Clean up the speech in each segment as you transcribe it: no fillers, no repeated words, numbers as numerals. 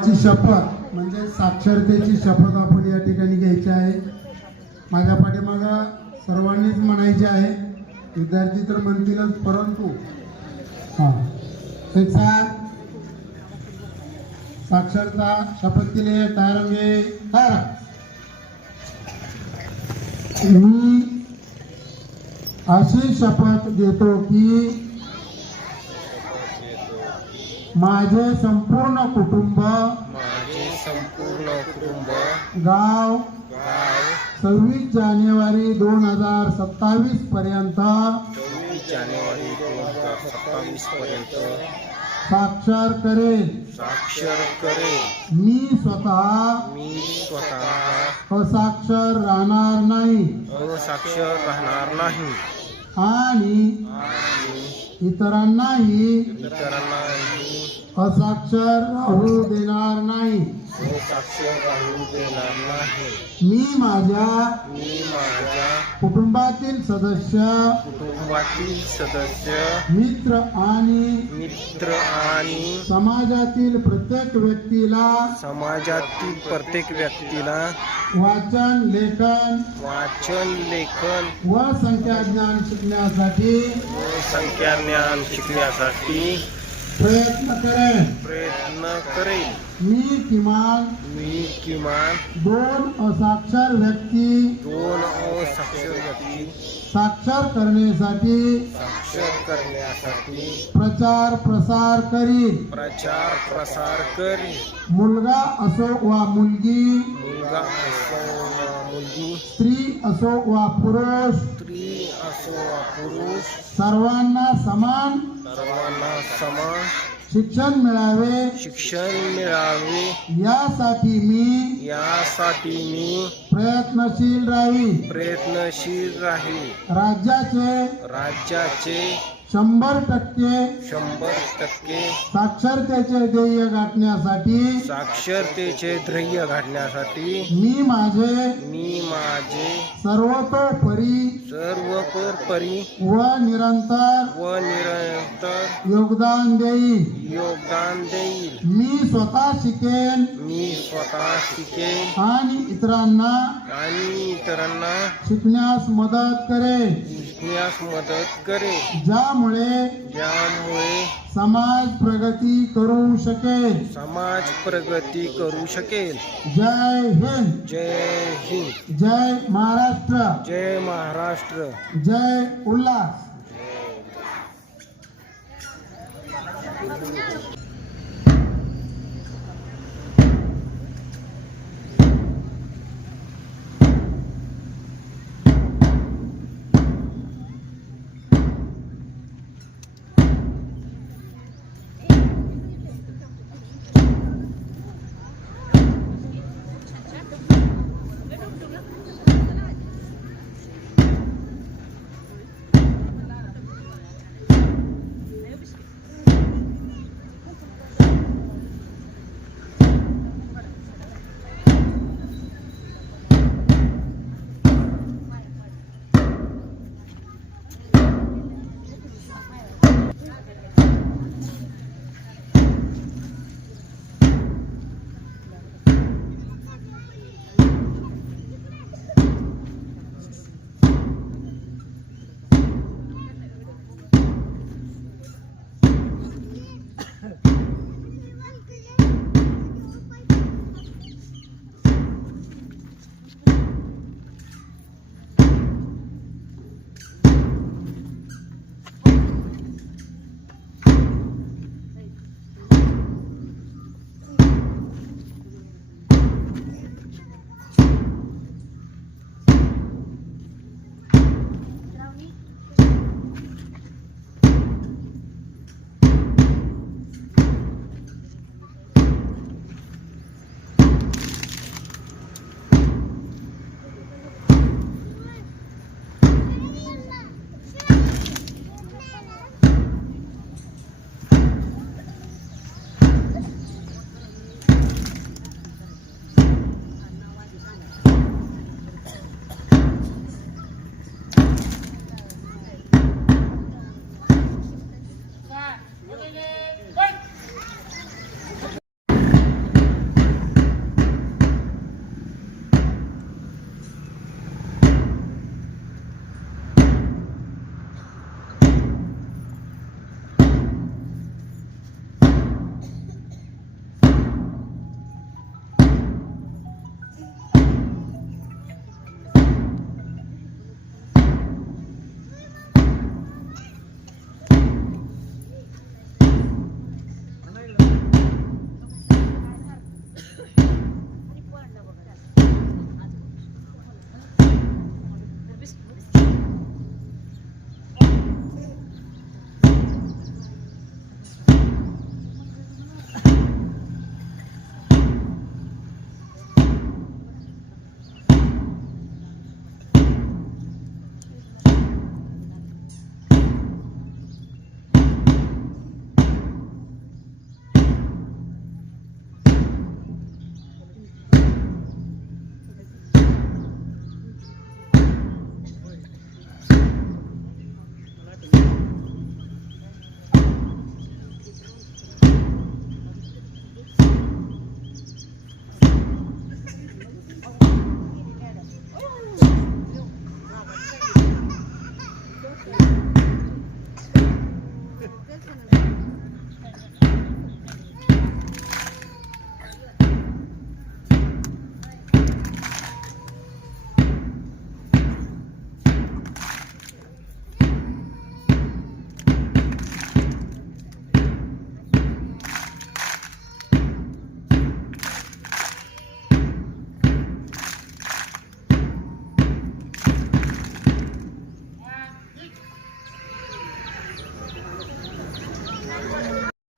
नावाची शपथ म्हणजे साक्षरतेची शपथ आपण या ठिकाणी घ्यायची आहे। माझ्या पाठीमागं सर्वांनीच म्हणायचे आहे, विद्यार्थी तर म्हणतीलच, परंतु एक साथ साक्षरता शपथ के लिए टाळ्यांगे टाळा। मी अशी शपथ घेतो की माझे संपूर्ण कुटुंब गाव 26 जानेवारी 2027 पर्यंत साक्षर करेल। मी स्वतः असाक्षर राहणार नाही आणि इतरांनाही असाक्षर राहू देणार नाही। मी माझ्या कुटुंबातील सदस्य मित्र आणि समाजातील प्रत्येक व्यक्तीला वाचन लेखन व संख्याज्ञान शिकण्यासाठी प्रयत्न करेन। मी किमान 2 असाक्षर व्यक्ती साक्षर करण्यासाठी प्रचार प्रसार करीन। मुलगा असो वा मुलगी, स्त्री असो वा पुरुष, सर्वांना समान शिक्षण मिळावे यासाठी मी प्रयत्नशील राहील। राज्याचे 100% साक्षरतेचे ध्येय गाठण्यासाठी मी माझे सर्वतोपरी व निरंतर योगदान देईल। मी स्वतः शिकेन आणि इतरांना शिकण्यास मदत करेन, ज्यामुळे समाज प्रगती करू शकेल। जय हिंद, जय महाराष्ट्र, जय उल्हास।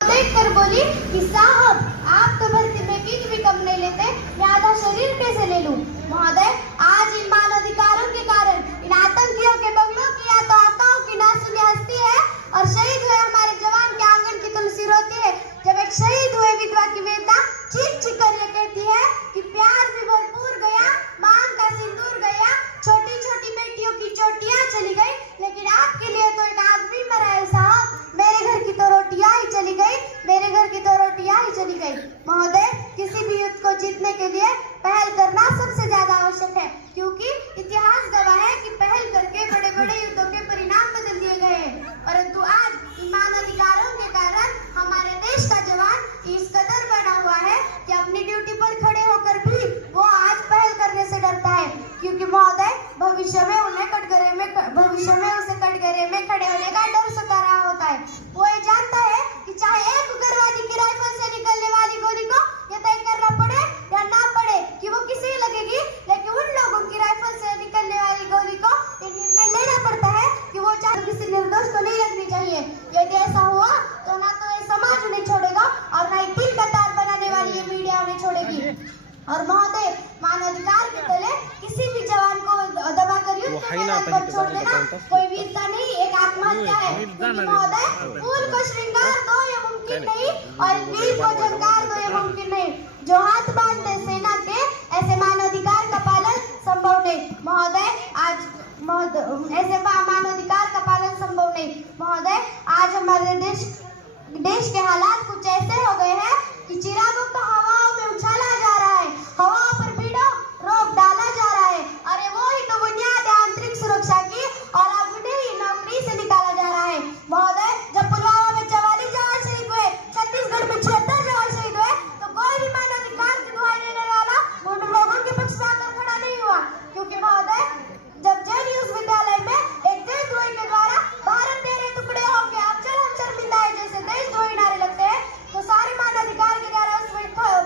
देखकर बोली कि साहब आप तो भर्ती में फीस भी कम नहीं लेते, मैं आधा शरीर कैसे ले लूं? महोदय, आज इन मानवाधिकारों के कारण इन आतंकियों के बंगलों की या तो आकाओं की नासुनी हस्ती है और शहीद हुए हमारे जवान के आंगन की तुलसी रोती है। जब एक शहीद हुए विधवा की वेदना चीख चीख कर ये कहती है कि प्यार भी भरपूर गया, मांग का सिंदूर गया, छोटी छोटी बेटियों की चोटियां चली गई, लेकिन आपके लिए तो एक आदमी मरा है साहब। मेरे घर की तो रोटियां ही चली गई, मेरे घर की तो रोटियां ही चली गई। महोदय, किसी भी युद्ध को जीतने के लिए पहल करना सबसे ज्यादा आवश्यक है, क्योंकि इतिहास गवाह है कि पहल करके बड़े बड़े युद्धों के परिणाम बदल दिए गए हैं। परंतु आज मानवाधिकारों के कारण हमारे देश का जवान इस कदर बना हुआ है कि अपनी ड्यूटी पर खड़े होकर भी वो आज पहल करने से डरता है, क्योंकि महोदय भविष्य में उसे कटघरे में खड़े होने का डर सता रहा होता है। वो ये जानता है कि चाहे एक उग्रवादी की राइफल से निकलने वाली गोली को ये तय करना पड़े या ना पड़े कि वो किसे लगेगी, लेकिन उन लोगों की राइफल से निकलने वाली गोली को ये निर्णय लेना पड़ता है कि वो चाहे किसी निर्दोष को नहीं लगनी चाहिए। यदि ऐसा हुआ तो ना तो ये समाज उन्हें छोड़ेगा और ना ही तिल का तार बनाने वाली ये मीडिया उन्हें छोड़ेगी। और महोदय, मानवाधिकार के तले किसी भी जवान को दबाकर युद्ध के मैदान पर छोड़ देना कोई वीरता नहीं, एक आत्महत्या है। क्योंकि महोदय, फूल को श्रृंगार दो ये मुमकिन नहीं और वीर को झंकार दो ये मुमकिन नहीं। जो हाथ बांधते सेना के ऐसे मानवाधिकार का पालन संभव नहीं। महोदय, ऐसे मानवाधिकार का पालन संभव नहीं। महोदय, आज हमारे देश के हालात कुछ ऐसे हो गए हैं कि चिरागों को हवाओं में उछाला जा रहा है, हवाओं पर भीड़ों रोक डाला जा रहा है। अरे वो ही तो बुनियाद है आंतरिक सुरक्षा की, और अब उन्हें ही नौकरी से निकाला जा रहा है। महोदय, जब पुलवामा में 44 जवान शहीद हुए, छत्तीसगढ़ में 76 जवान शहीद हुए, तो कोई भी मानवाधिकार की दुहाई देने वाला उन लोगों के पक्ष में आकर खड़ा नहीं हुआ। क्योंकि महोदय, जब जैन विश्वविद्यालय में एक देशद्रोही के द्वारा भारत तेरे टुकड़े हो गया, अब चल हम शर्मिंदा है जैसे देशद्रोही नारे लगते हैं, तो सारे मानवाधिकार के द्वारा उस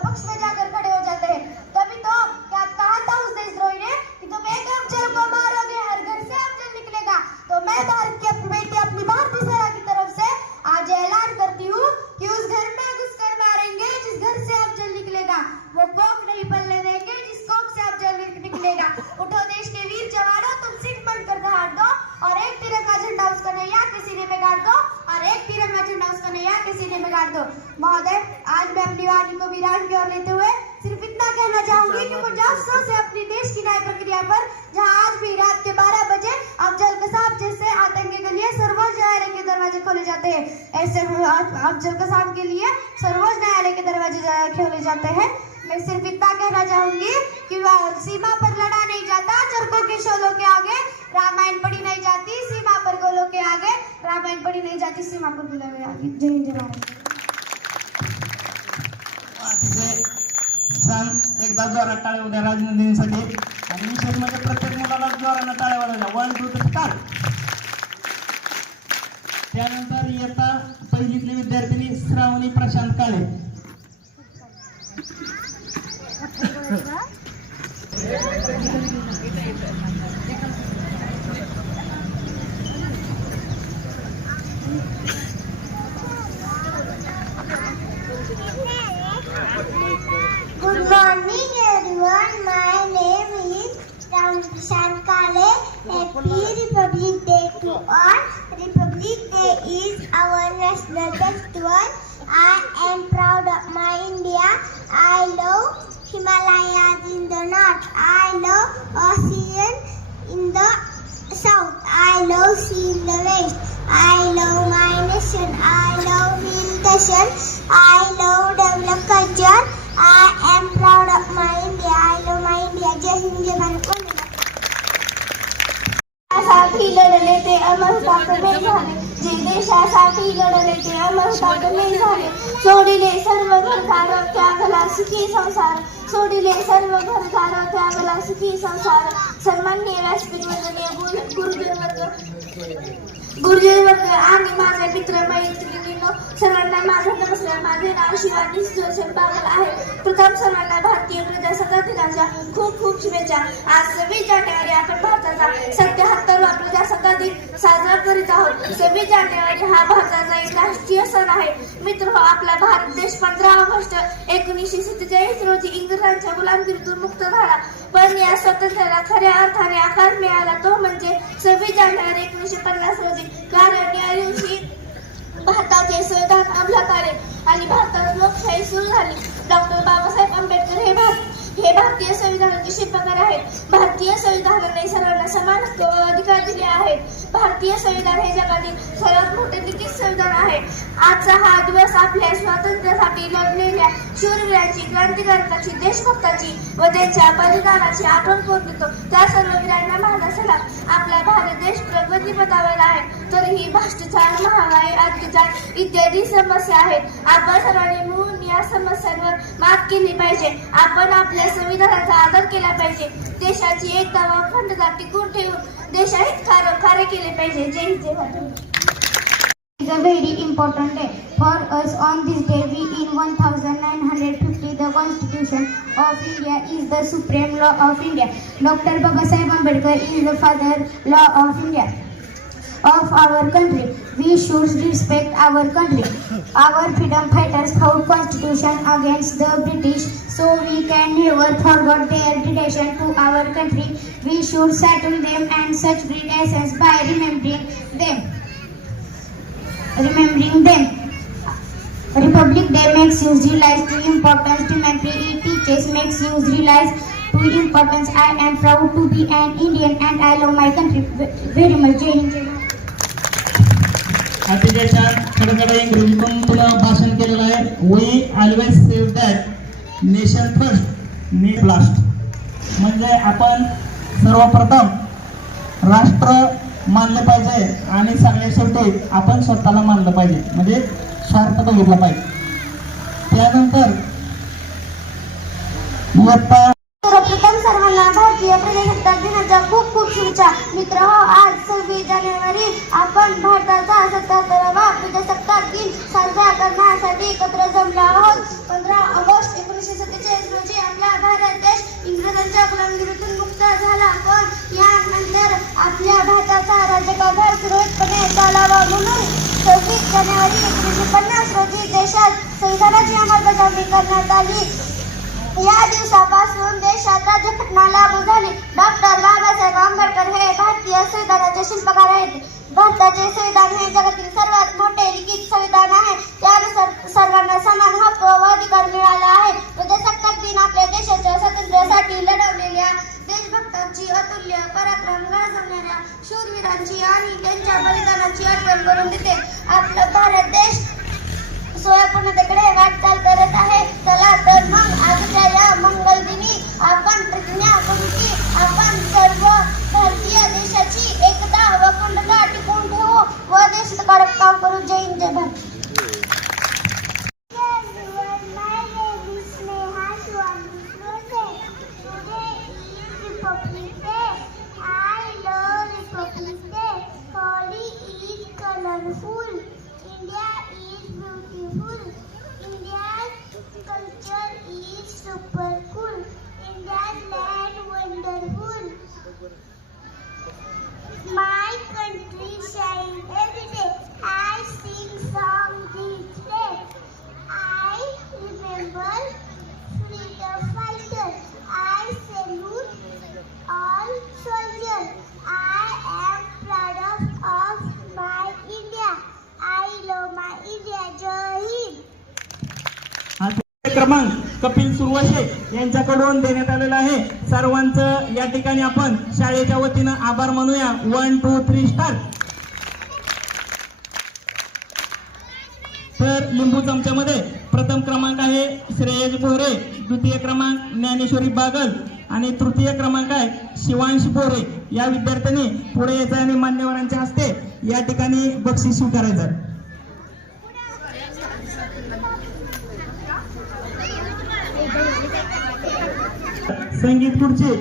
पक्ष में जाकर खड़े हो जाते हैं। तभी तो क्या कहा था उस देशद्रोही ने कि तुम एक अफजल को मारोगे, हर घर से अफजल निकलेगा। तो मैं भारत की अपनी बेटी अपनी भारतीय सेना की तरफ से आज ऐलान करती हूँ कि उस घर में घुसकर मारेंगे जिस घर से अफजल निकलेगा, वो कोख नहीं पलने देंगे जिस कोख से अफजल निकलेगा। उठो देश के वीर जवानों, तुम सिर बनकर हाथ दो और एक तिरंगा झंडा उसका नैया के सीने में गाड़ दो, और एक तिरंगा झंडा उसका नैया के सीने में गाड़ दो। महोदय, आज मैं अपनी वाणी को विराम की ओर लेते हुए सिर्फ इतना कहना चाहूंगी कि मुझे अफसोस है अपनी देश की न्याय प्रक्रिया पर, जहां आज भी रात के 12 बजे अफजल कसाब जैसे आतंकी के लिए सर्वोच्च न्यायालय के दरवाजे खोले जाते हैं। ऐसे अफजल कसाब के लिए सर्वोच्च न्यायालय के दरवाजे खोले जाते हैं। मैं सिर्फ इतना कहना चाहूंगी कि सीमा पर लड़ा नहीं जाता चरकों के शोलों के आगे, रामायण पढ़ी नहीं जाती सीमा पर गोलों के आगे, रामायण पढ़ी नहीं जाती सीमा पर गोलों के आगे। जय हिंद, जय भारत। एकदा जोरात टाळ्या उद्या राजनंदिनीसाठी, आणि विशेष म्हणजे प्रत्येक मुलाला जोरानं टाळ्या वाजवल्या, 1 2 3 स्टार्ट. त्यानंतर इयत्ता पहिलीतली विद्यार्थिनी श्रावणी प्रशांत काळे. Good morning everyone, my name is Prashant Kale. Happy Republic Day to all. Republic Day is our national festival. I am proud of my India. I love Himalayas in the north. I love ocean in the south. I love sea in the west. I love my nation. I love meditation. I love developed culture. I am proud of my India. I love my India. Jai Hind, Jai Bharat. देशासाठी लढले ते अमर हुतात्मे झाले, जे देशासाठी लढले ते अमर हुतात्मे झाले. सोडिले सर्व घरदार त्यागला सुखी संसार, सोडिले सर्व घरदार त्यागला सुखी संसार. सन्माननीय व्यासपीठ वंदनीय गुरुजन वर्ग आणि माझे मित्र मैत्रिणींनो, सर्वांना माझा नमस्कार. माझे नाव शिवानी सुदर्शन बागल आहे. प्रथम सर्वांना भारतीय प्रजासत्ताक दिनाच्या खूप खूप शुभेच्छा. आज 26 जानेवारी आपण भारताचा 77वा प्रजासत्ताक दिन साजरा करीत आहोत. 26 जानेवारी हा भारताचा एक राष्ट्रीय सण आहे. मित्र हो, आपला भारत देश 15 ऑगस्ट 1947 रोजी इंग्रजांच्या गुलामगिरीतून मुक्त झाला. पण या स्वातंत्र्याला खऱ्या अर्थाने आकार मिळाला तो म्हणजे 26 जानेवारी 1950 रोजी. कारण या दिवशी भारताचे संविधान अंमलात आले आणि भारतात लोकशाही सुरू झाली. डॉक्टर बाबासाहेब आंबेडकर हे भारतीय संविधानाचे शिल्पकार आहेत. भारतीय संविधानाने सर्वांना समान हक्क व अधिकार दिले आहेत. भारतीय संविधान हे जगातील सर्वात मोठे लिखित संविधान आहे. आजचा हा दिवस आपल्या स्वातंत्र्यासाठी लढलेल्या शूरवीरांची, क्रांतिकारकांची, देशभक्तांची व त्यांच्या बलिदानाची आठवण करून देतो. त्या सर्व वीरांना माझा सलाम. आपला भारत देश प्रगतीपथावर आहे, तरीही भ्रष्टाचार, महागाई, अत्याचार इत्यादी समस्या आहेत. आपण सर्वांनी मिळून या समस्यांवर मात केली पाहिजे. आपण आपल्या संविधानाचा आदर केला पाहिजे. देशाची एकता व अखंडता टिकवून ठेवून देशाहित कार्य केले पाहिजे. जय हिंद, जय Bharat. It is a very important day for us. On this day, we in 1950 the Constitution of India is the supreme law of India. Dr. Babasaheb Ambedkar is the father law of India, of our country. We should respect our country. Our freedom fighters fought Constitution against the British, so we can never forget their dedication to our country. We should settle them and such great essence by remembering them. Republic Day makes you realize to importance democracy. It teaches, makes you realize to importance. I am proud to be an Indian and I love my country very much. Jai Hind, Jai Bharat. अतिशय छान कडकडे इंग्रजीतून तुला भाषण केलेलं आहे. We always say that nation first need last. म्हणजे आपण सर्वप्रथम राष्ट्र मानलं पाहिजे आणि सगळ्या शेवटी आपण स्वतःला मानलं पाहिजे, म्हणजे स्वार्थ बघितला पाहिजे. त्यानंतर सर्वप्रथम सर्वांना भारतीय प्रजासत्ताक दिनाच्या खूप खूप शुभेच्छा. मित्र हो, आज 26 जानेवारी आपण भारताचा 77वा प्रजासत्ताक दिन साजरा करण्यासाठी एकत्र जमलो आहोत. 15 ऑगस्ट 1947 रोजी आपला भारत देश इंग्रजांच्या गुलामगिरीतून मुक्त झाला. पण यानंतर आपल्या भारताचा राज्यकारभार सुरळीतपणे चालावा म्हणून 26 जानेवारी 1950 रोजी देशात संविधानाची अंमलबजावणी करण्यात आली. या दिवसापासून देशात राज्यघटना लागू झाली. डॉक्टर बाबासाहेब आंबेडकर हे भारतीय संविधानाचे शिल्पकार आहेत. भारताचे संविधान हे जगातील सर्वात मोठे लिखित संविधान आहे. त्यानुसार सर्वांना समान हक्क व अधिकार मिळाला आहे. प्रजासत्ताक दिन आपल्या देशाच्या स्वातंत्र्यासाठी लढवलेल्या देशभक्तांची, अतुल्य पराक्रम गाजवणाऱ्या शूरवीरांची आणि त्यांच्या बलिदानाची आठवण करून देते. आपला भारत देश स्वयंपूर्णतेकडे वाटचाल करत आहे. चला तर मग आजच्या या मंगल दिनी आपण प्रतिज्ञा करू की आपण सर्व भारतीय देशाची एकता व अखंडता टिकवून ठेवू व देशकारक काम करू. जय हिंद, जय Bharat. India is beautiful. India's culture is super cool. India's land wonderful. My country shine every day. I sing songs each day. I remember freedom fighters. I salute all soldiers. I am proud of my India. I love my India. Jai Hind. क्रमांक कपिल सुरवशे यांच्याकडून देण्यात आलेला आहे. सर्वांचं या ठिकाणी आपण शाळेच्या वतीनं आभार मानूया. 1 2 3 स्टार्ट. तर लिंबू चमच्यामध्ये प्रथम क्रमांक आहे श्रेयस बोरे, द्वितीय क्रमांक ज्ञानेश्वरी बागल आणि तृतीय क्रमांक आहे शिवांश बोरे. या विद्यार्थ्यांनी पुढे यायचं आणि मान्यवरांच्या हस्ते या ठिकाणी बक्षीस स्वीकारायचं. संगीत खुर्ची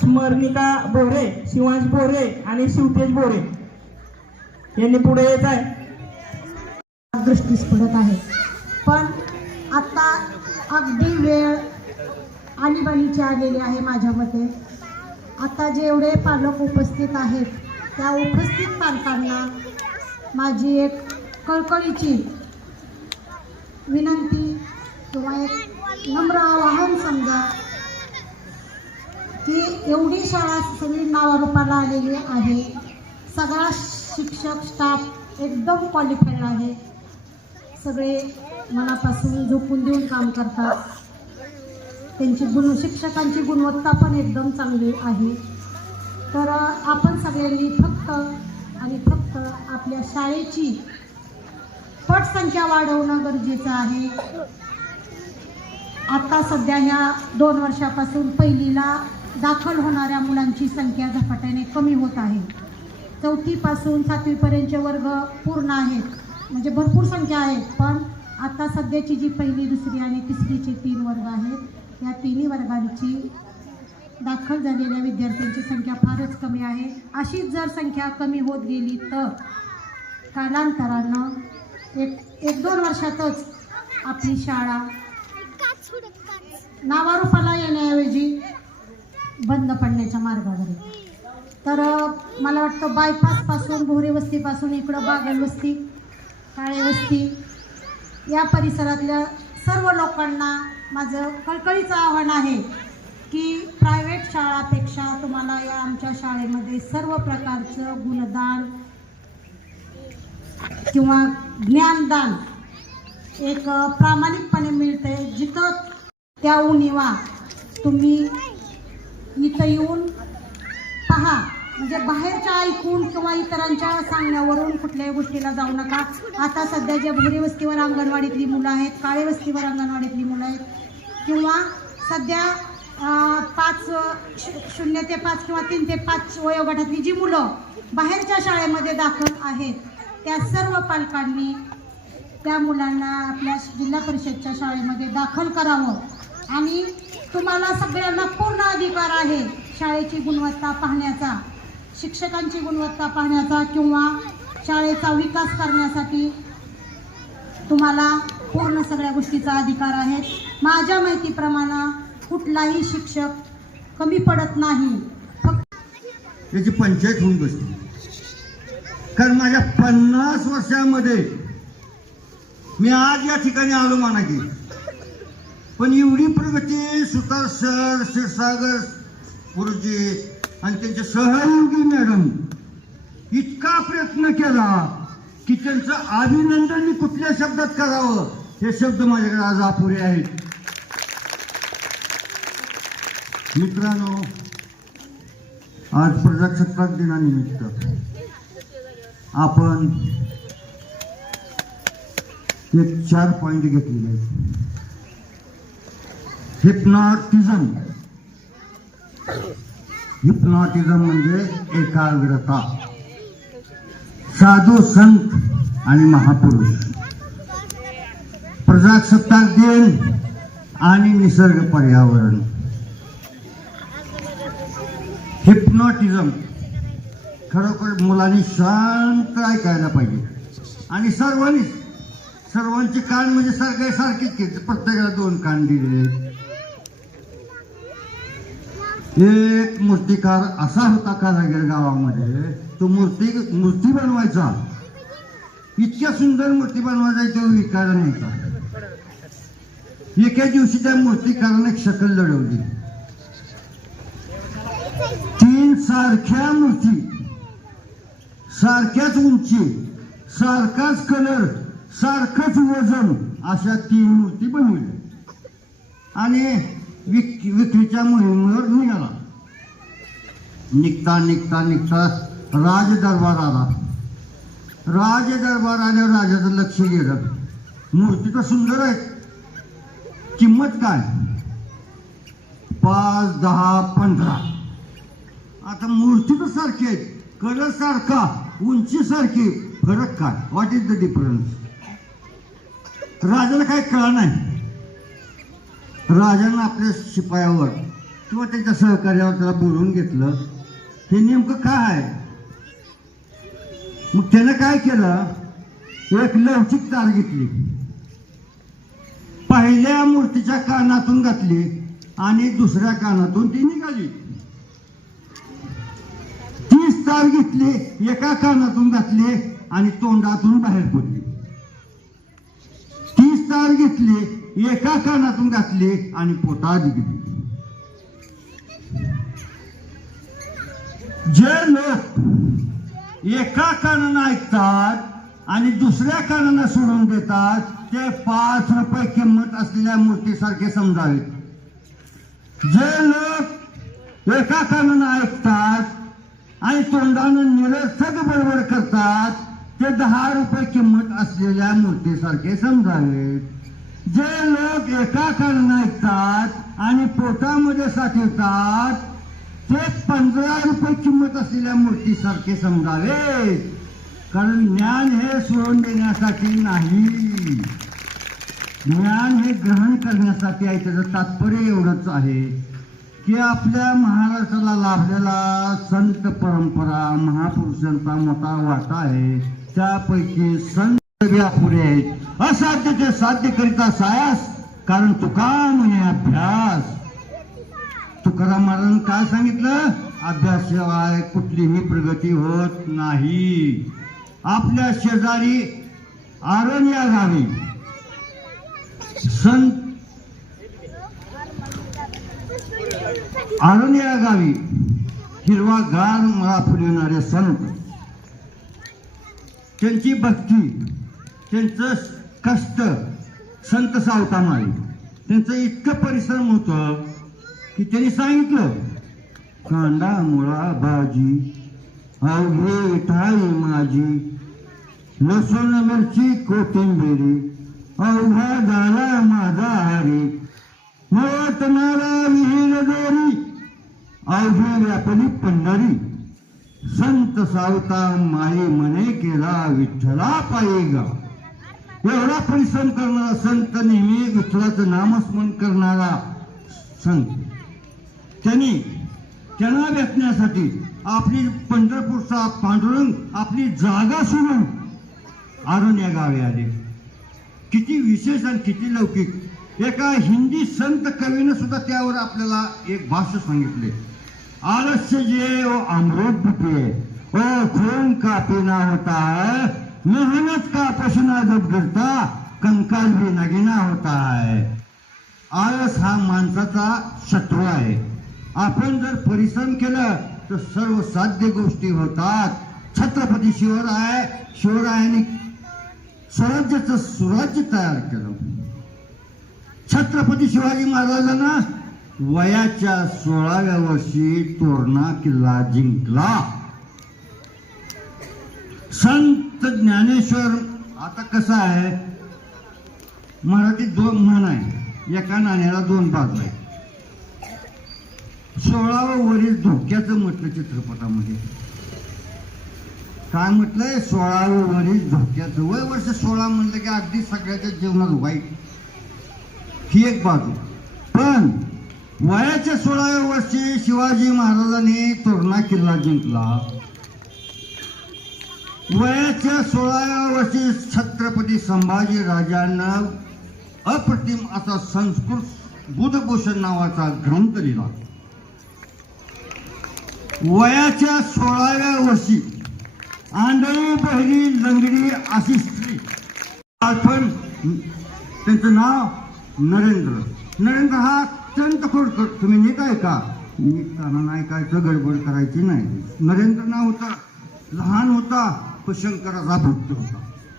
स्मरणिका बोरे, शिवांश बोरे आणि शिवतेज बोरे यांनी पुढे यायचं आहे. दृष्टीस पडत आहे, पण आता अगदी वेळ आणीबाणीची आलेली आहे माझ्या मते. आता जेवढे पालक उपस्थित आहेत त्या उपस्थित पालकांना माझी एक कळकळीची विनंती किंवा एक नम्र आवाहन समजा की एवढी शाळा सगळी नावारूपाला आलेली आहे. सगळा शिक्षक स्टाफ एकदम क्वालिफाईड आहे. सगळे मनापासून झोकून देऊन काम करतात. त्यांची शिक्षकांची गुणवत्ता पण एकदम चांगली आहे. तर आपण सगळ्यांनी फक्त आणि फक्त आपल्या शाळेची पटसंख्या वाढवणं गरजेचं आहे. आता सध्या ह्या 2 वर्षापासून पहिलीला दाखल होणाऱ्या मुलांची संख्या झपाट्याने कमी होत आहे. 4थी पासून 7वी पर्यंतचे वर्ग पूर्ण आहेत, म्हणजे भरपूर संख्या आहे. पण आता सध्याची जी पहिली, दुसरी आणि तिसरीचे 3 वर्ग आहेत, या तिन्ही वर्गांची दाखल झालेल्या विद्यार्थ्यांची संख्या फारच कमी आहे. अशीच जर संख्या कमी होत गेली तर कालांतरानं एक 2 वर्षातच आपली शाळा नावारूपाला येण्याऐवजी बंद पडण्याच्या मार्गावर आहे. तर मला वाटतं बायपासपासून, भोरे वस्तीपासून इकडं बागल वस्ती, काळे वस्ती या परिसरातल्या सर्व लोकांना माझं कळकळीचं आव्हान आहे की प्रायव्हेट शाळापेक्षा तुम्हाला या आमच्या शाळेमध्ये सर्व प्रकारचं गुणदान किंवा ज्ञानदान एक प्रामाणिकपणे मिळते. जिथं त्या उणिवा तुम्ही इथं येऊन पहा, म्हणजे बाहेरच्या ऐकून किंवा इतरांच्या सांगण्यावरून कुठल्याही गोष्टीला जाऊ नका. आता सध्या ज्या भोरे वस्तीवर अंगणवाडीतली मुलं आहेत, काळे वस्तीवर अंगणवाडीतली मुलं आहेत, किंवा सध्या 0 ते 5 किंवा 3 ते 5 वयोगटातली जी मुलं बाहेरच्या शाळेमध्ये दाखल आहेत, त्या सर्व पालकांनी त्या मुलांना आपल्या जिल्हा परिषदच्या शाळेमध्ये दाखल करावं. आणि तुम्हाला सगळ्यांना पूर्ण अधिकार आहे शाळेची गुणवत्ता पाहण्याचा, शिक्षकांची गुणवत्ता पाहण्याचा किंवा शाळेचा विकास करण्यासाठी तुम्हाला पूर्ण सगळ्या गोष्टीचा अधिकार आहे. माझ्या माहितीप्रमाणे कुठलाही शिक्षक कमी पडत नाही. फक्त याची पंचायत होऊन बसली. कारण माझ्या 50 वर्षामध्ये मी आज या ठिकाणी आलो म्हणा की, पण एवढी प्रगती सुतार सर, क्षीरसागर गुरुजी आणि त्यांचे सहयोगी मॅडम इतका प्रयत्न केला की त्यांचं अभिनंदन मी कुठल्या शब्दात करावं हे शब्द माझ्याकडे आज अपुरे आहेत. मित्रांनो, आज प्रजासत्ताक दिनानिमित्त आपण एक 4 पॉइंट घेतलेले आहेत. हिप्नॉटिझम म्हणजे एकाग्रता. साधू संत आणि महापुरुष, प्रजासत्ताक दिन आणि निसर्ग पर्यावरण. हिप्नॉटिझम खरोखर मुलांनी शांत ऐकायला पाहिजे. आणि सर्वांचे कान म्हणजे सारखेच घेतले, प्रत्येकाला 2 कान दिलेले आहेत. एक मूर्तिकार असा होता कारागीर गावामध्ये, तो मूर्ती बनवायचा, इतक्या सुंदर मूर्ती बनवायचा, तो विकायला न्यायचा. एका दिवशी त्या मूर्तिकाराने एक शकल लढवली. 3 सारख्या मूर्ती, सारख्याच उंची, सारखाच कलर, सारखंच वजन, अशा 3 मूर्ती बनवल्या आणि विक्रीच्या मोहिमेवर निघाला. निघता राजदरबार आला. राजदरबार आल्यावर राजाचं लक्ष गेलं. मूर्ती तर सुंदर आहे, किंमत काय? 5, 10, 15. आता मूर्ती तर सारखी आहेत, कलर सारखा, उंची सारखी, फरक काय? What is the difference? राजाला काय कळलं नाही. राजानं आपल्या शिपायावर किंवा त्याच्या सहकार्यावर त्याला बोलवून घेतलं, हे नेमकं काय आहे? मग त्यानं काय केलं, एक लवचिक तार घेतली, पहिल्या मूर्तीच्या कानातून घातली आणि दुसऱ्या कानातून ती निघाली. 30 तार घेतली, एका कानातून घातली आणि तोंडातून बाहेर पडली. 30 तार घेतली, एका कानातून घातली आणि पोटात गेली. जे लोक एका कानानं ऐकतात आणि दुसऱ्या कानानं सोडून देतात, ते 5 रुपये किंमत असलेल्या मूर्तीसारखे समजावे. जे लोक एका कानानं ऐकतात आणि तोंडानं निरर्थक बरोबर करतात, ते 10 रुपये किंमत असलेल्या मूर्तीसारखे समजावेत. जे लोक एका कानानं ऐकतात आणि पोटामध्ये साठवतात, ते 15 रुपये किंमत असलेल्या मूर्तीसारखे समजावेत. कारण ज्ञान हे सोडून देण्यासाठी नाही, ज्ञान हे ग्रहण करण्यासाठी आहे. त्याचं तात्पर्य एवढंच आहे की आपल्या महाराष्ट्राला लाभलेला संत परंपरा, महापुरुषांचा मोठा वाटा आहे. त्यापैकी संत व्यापुरे आहेत. असाध्य ते साध्य करिता सायास, कारण तुका म्हणे अभ्यास. तुकाराम महाराजांनी काय सांगितलं? अभ्यासाशिवाय कुठलीही प्रगती होत नाही. आपल्या शेजारी आरण या गावी आरण या गावी हिरवागार मला फुलविणारे संत, त्यांची भक्ती, त्यांचं कष्ट, संत सावतामाळी, त्यांचं इतकं परिश्रम होतं की त्यांनी सांगितलं, कांदा मुळा भाजी अवघे ठाई माझी, लसूण मिरची कोथिंबिरी अवघा झाला माझा हारी, मळत मला विहीर दोरी अवघी व्यापली पंढरी, संत सावता माई मने केला विठ्ठला पायेगा. एवढा परिश्रम करणारा संत, नेहमी विठ्ठलाचं नामस्मरण करणारा संत, त्यांना भेटण्यासाठी आपली पंढरपूरचा पांडुरंग आपली जागा सोडून आरण या गावी आले. किती विशेष आणि किती लौकिक. एका हिंदी संत कवीनं सुद्धा त्यावर आपल्याला एक भाष्य सांगितले. आलस्य जे ओ अमृत पिए ओ खून का पीना होता है, मेहनत का पसीना जब गिरता कंकाल भी नगीना होता है. आळस हा माणसाचा शत्रू आहे. आपण जर परिश्रम केलं तर सर्व साध्य गोष्टी होतात. छत्रपती शिवरायांनी स्वराज्याचं सुराज्य तयार केलं. छत्रपती शिवाजी महाराजांना वयाच्या 16व्या वर्षी तोरणा किल्ला जिंकला. संत ज्ञानेश्वर, आता कसं आहे, मराठीत 2 म्हण आहे, एका नाण्याला 2 बाजू आहे. 16वं वरील धोक्याचं म्हटलं चित्रपटामध्ये. काय म्हटलंय? 16वं वरील धोक्याचं. वय वर्ष 16 म्हणलं की अगदी सगळ्याच्या जीवनात वाईट, ही एक बाजू. पण वयाच्या 16व्या वर्षी शिवाजी महाराजांनी तोरणा किल्ला जिंकला. वयाच्या 16व्या वर्षी छत्रपती संभाजी राजांना अप्रतिम असा संस्कृत बुधभूषण नावाचा ग्रंथ लिहिला. वयाच्या 16व्या वर्षी आंधळी बहिरी लंगडी अशी स्त्री, पण त्यांचं नाव नरेंद्र हा अत्यंत खोडकर. तुम्ही नीट ऐका, नीट कानानं ऐकायचं, गडबड करायची नाही. नरेंद्र नाव होता, लहान होता, तो शंकराचा भक्त होता.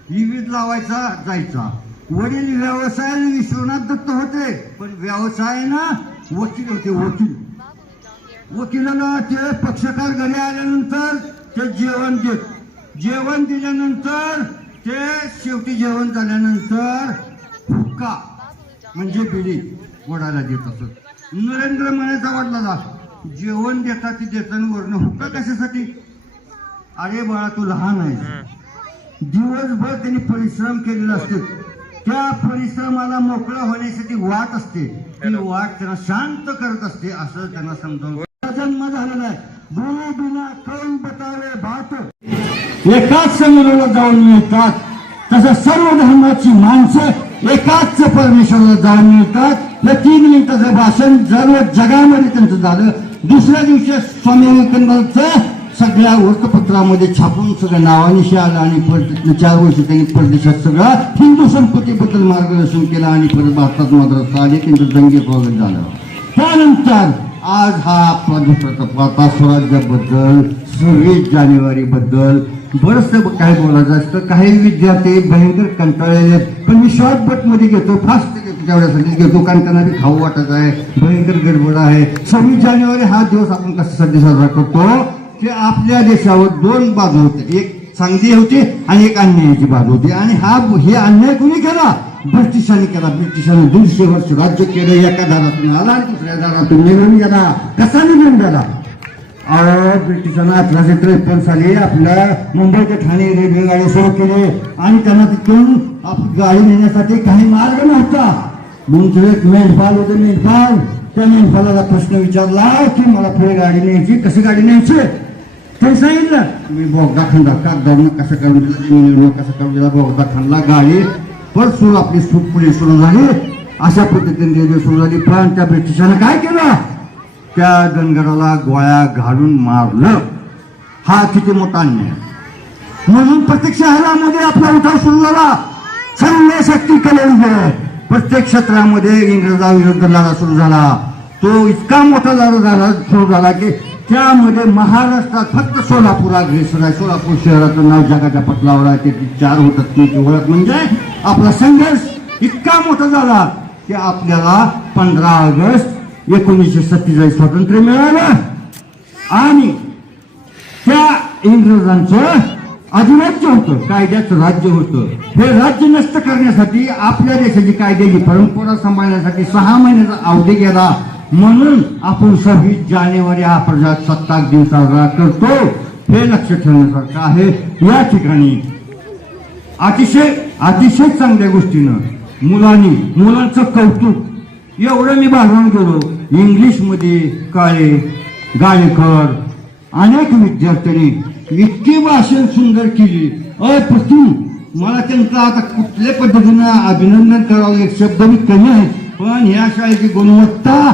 विविध लावायचा, जायचा. वडील व्यवसायाने विश्वनाथ दत्त होते, पण व्यवसायानं वकील होते. वकिलाला ते पक्षकार घरी आल्यानंतर ते जेवण दिल्यानंतर ते शेवटी जेवण झाल्यानंतर हुक्का म्हणजे बिडी ओढायला देत असत. नरेंद्र म्हणायचा वडिलाला, जेवण देतात ते देताना वरण हुक्का कशासाठी? अरे बाळा तू लहान आहे, दिवसभर त्यांनी परिश्रम केलेला असते, त्या परिश्रमाला मोकळा होण्यासाठी वाट असते, ती वाट त्यांना शांत करत असते असं त्यांना समजावून. जन्म झालेला आहे, बोलू बिना कळून बतावे बात एकाच समुद्राला जाऊन मिळतात, तसं सर्व धर्माची माणसं एकाच परमेश्वराला जाऊन मिळतात. हे 3 मिनिटाचं भाषण सर्व जगामध्ये त्यांचं झालं. दुसऱ्या दिवशी स्वामी विवेकानंदांचं सगळ्या वृत्तपत्रामध्ये छापून सगळं नावानिशी आलं आणि परत 4 वर्ष त्यांनी परदेशात सगळं हिंदू संस्कृतीबद्दल मार्गदर्शन केलं आणि परत भारतात मद्रासला आले, त्यांचं जंगी वगैरे झालं. त्यानंतर आज हा आपला दुसरा टप्पा आता स्वराज्याबद्दल 26 जानेवारीबद्दल बरंचसं काय बोलायचं असतं. काही विद्यार्थी भयंकर कंटाळलेले आहेत, पण मी शॉर्टकट मध्ये घेतो, फास्ट घेतो, तेवढ्यासाठी घेतो कारण त्यांना बी खाऊ वाटत आहे, भयंकर गडबड आहे. 26 जानेवारी हा दिवस आपण कशासाठी साजरा करतो? ते आपल्या देशावर 2 बाजू होते, एक चांगली होती आणि एक अन्यायाची बाजू होती. आणि हे अन्याय कुणी केला? ब्रिटिशांनी केला. ब्रिटिशांनी 150 वर्ष राज्य केलं, एका दारातून आला आणि दुसऱ्या दारातून निघून गेला. कसा निघून गेला? ब्रिटिशांना 1853 साली आपल्या मुंबई ते ठाणे रेल्वे गाडी सुरू केली आणि त्यांना तिथून गाडी नेण्यासाठी काही मार्ग नव्हता. म्हणून एक मेंढपाल होते, मेंढपाल, त्या मेंढपालाला प्रश्न विचारला की मला पुढे गाडी न्यायची, कशी गाडी न्यायची? ते सांगितलं मी बोगदा खंडा कागदावरून कसं काढून दिला, जमिनीवर कसं काढून दिला, बोगदा खणला, गाडी परत सुरू आपली पुढे सुरू झाली. अशा पद्धतीने रेल्वे सुरू झाली. पण त्या ब्रिटिशांना काय केलं? त्या धनगराला गोळ्या घालून मारलं. हा किती मोठा अन्याय. म्हणून प्रत्येक शहरामध्ये आपला उठाव सुरू झाला, सैन्य शक्ती केली. प्रत्येक क्षेत्रामध्ये इंग्रजाविरुद्ध लढा सुरू झाला. तो इतका मोठा लढा सुरू झाला की त्यामध्ये महाराष्ट्रात फक्त सोलापूर अग्रेसर आहे. सोलापूर शहराचं नाव जगाच्या पटलावर आहे. ते 4 होतात, त्याची ओळख म्हणजे आपला संघर्ष इतका मोठा झाला की आपल्याला 15 ऑगस्ट 1947 स्वातंत्र्य मिळालं. आणि त्या इंग्रजांचं अधिराज्य होतं, कायद्याचं राज्य होतं. हे राज्य नष्ट करण्यासाठी आपल्या देशाची कायद्याची परंपरा सांभाळण्यासाठी 6 महिन्याचा अवधी गेला. म्हणून आपण 26 जानेवारी हा प्रजासत्ताक दिन साजरा करतो. हे लक्ष ठेवण्यासारखं आहे. या ठिकाणी अतिशय चांगल्या गोष्टीनं मुलांचं कौतुक एवढं मी भागवून गेलो. इंग्लिशमध्ये काळे गाळेकर अनेक विद्यार्थ्यांनी इतकी भाषण सुंदर केली, अप्रतिम. मला त्यांचं आता कुठल्या पद्धतीनं अभिनंदन करावं एक शब्द मी कमी आहे, पण ह्या शाळेची गुणवत्ता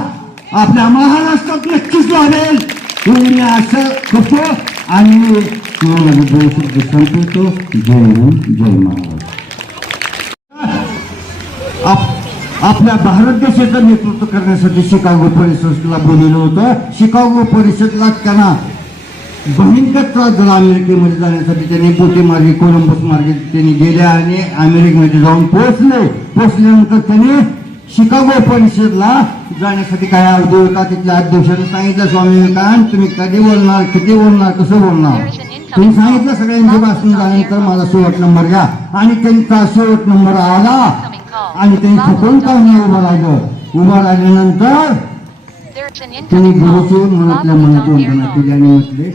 आपल्या महाराष्ट्रात नक्कीच वाढेल मी आशा करतो. आणि संपवतो. जय हिंद, जय महाराष्ट्र. आपल्या भारत देशाचं नेतृत्व करण्यासाठी शिकागो परिषदेला बोलवलं होतं. शिकागो परिषदेला त्यांना भयंकर त्रास झाला. अमेरिकेमध्ये जाण्यासाठी त्यांनी बोटी मार्गे कोलंबस मार्गे त्यांनी गेल्या आणि अमेरिकेमध्ये जाऊन पोहोचल्यानंतर त्यांनी शिकागो परिषदेला जाण्यासाठी काय अवधी होता. तिथल्या अध्यक्षांनी सांगितलं, स्वामी विवेकानंद तुम्ही कधी बोलणार, किती बोलणार, कसं बोलणार? तुम्ही सांगितलं सगळ्यांचे भाषण झाल्यानंतर माझा शेवट नंबर घ्या. आणि त्यांचा शेवट नंबर आला आणि त्यांनी थकून पाहुणे उभा राहिल्यानंतर त्यांनी गुरुची मनातल्या मनात वंदना केली आणि म्हटले,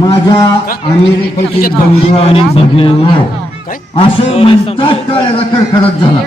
माझ्या अमेरिकेचे बंधू आणि भगिनी असं म्हणतात, टाळ्याला कडकडत झाला.